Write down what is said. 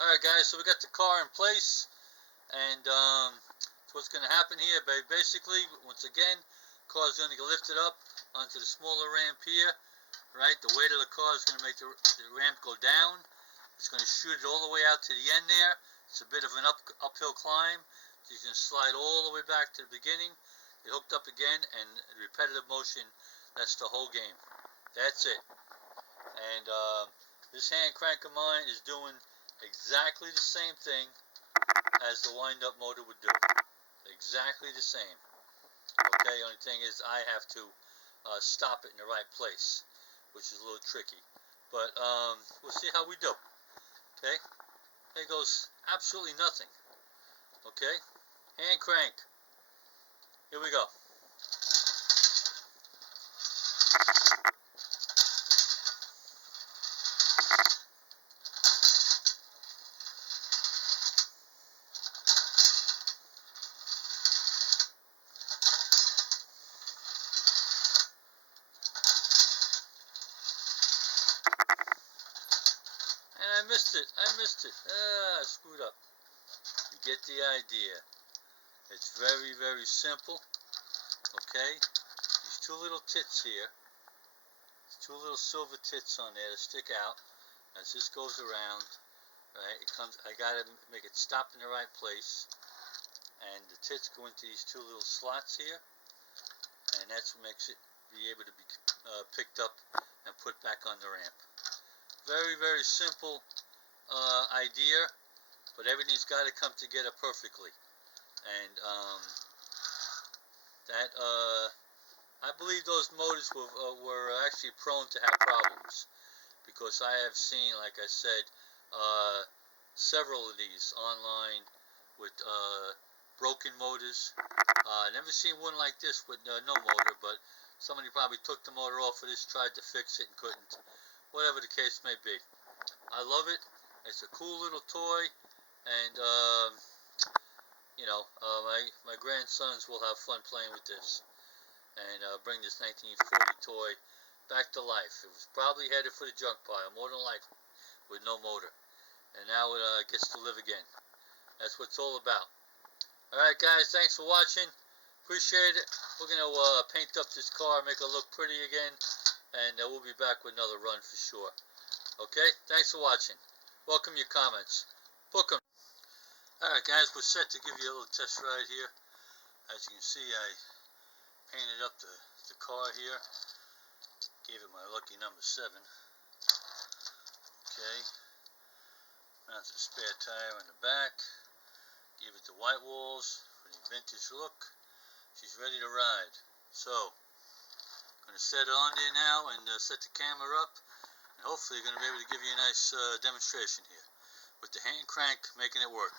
Alright guys, so we got the car in place, and so what's going to happen here, basically, once again, the car is going to get lifted up onto the smaller ramp here, right? The weight of the car is going to make the ramp go down. It's going to shoot it all the way out to the end there. It's a bit of an uphill climb. So you can slide all the way back to the beginning, get hooked up again, and repetitive motion. That's the whole game. That's it. And this hand crank of mine is doing exactly the same thing as the wind-up motor would do. Exactly the same. Okay, only thing is I have to stop it in the right place, which is a little tricky. But we'll see how we do. Okay, there goes absolutely nothing. Okay, hand crank. Here we go. And I missed it. I screwed up. You get the idea. It's very, very simple. Okay? These two little tits here. These two little silver tits on there that stick out. As this goes around, right, it comes, I gotta make it stop in the right place. And the tits go into these two little slots here. And that's what makes it be able to be picked up and put back on the ramp. Very, very simple idea, but everything's got to come together perfectly. And I believe those motors were actually prone to have problems, because I have seen, like I said, several of these online with broken motors. Never seen one like this with no motor, but somebody probably took the motor off of this, tried to fix it and couldn't. Whatever the case may be. I love it. It's a cool little toy, and you know, my grandsons will have fun playing with this, and bring this 1940 toy back to life. It was probably headed for the junk pile, more than likely, with no motor, and now it gets to live again. That's what it's all about. Alright guys, thanks for watching. Appreciate it. We're going to paint up this car, make it look pretty again, and we'll be back with another run for sure. Okay, thanks for watching. Welcome your comments. Book them. Alright guys, we're set to give you a little test ride here. As you can see, I painted up the car here. Gave it my lucky number 7. Okay. Mounted a spare tire on the back. Gave it the white walls for the vintage look. She's ready to ride. So, I'm going to set it on there now and set the camera up. And hopefully going to be able to give you a nice demonstration here with the hand crank making it work.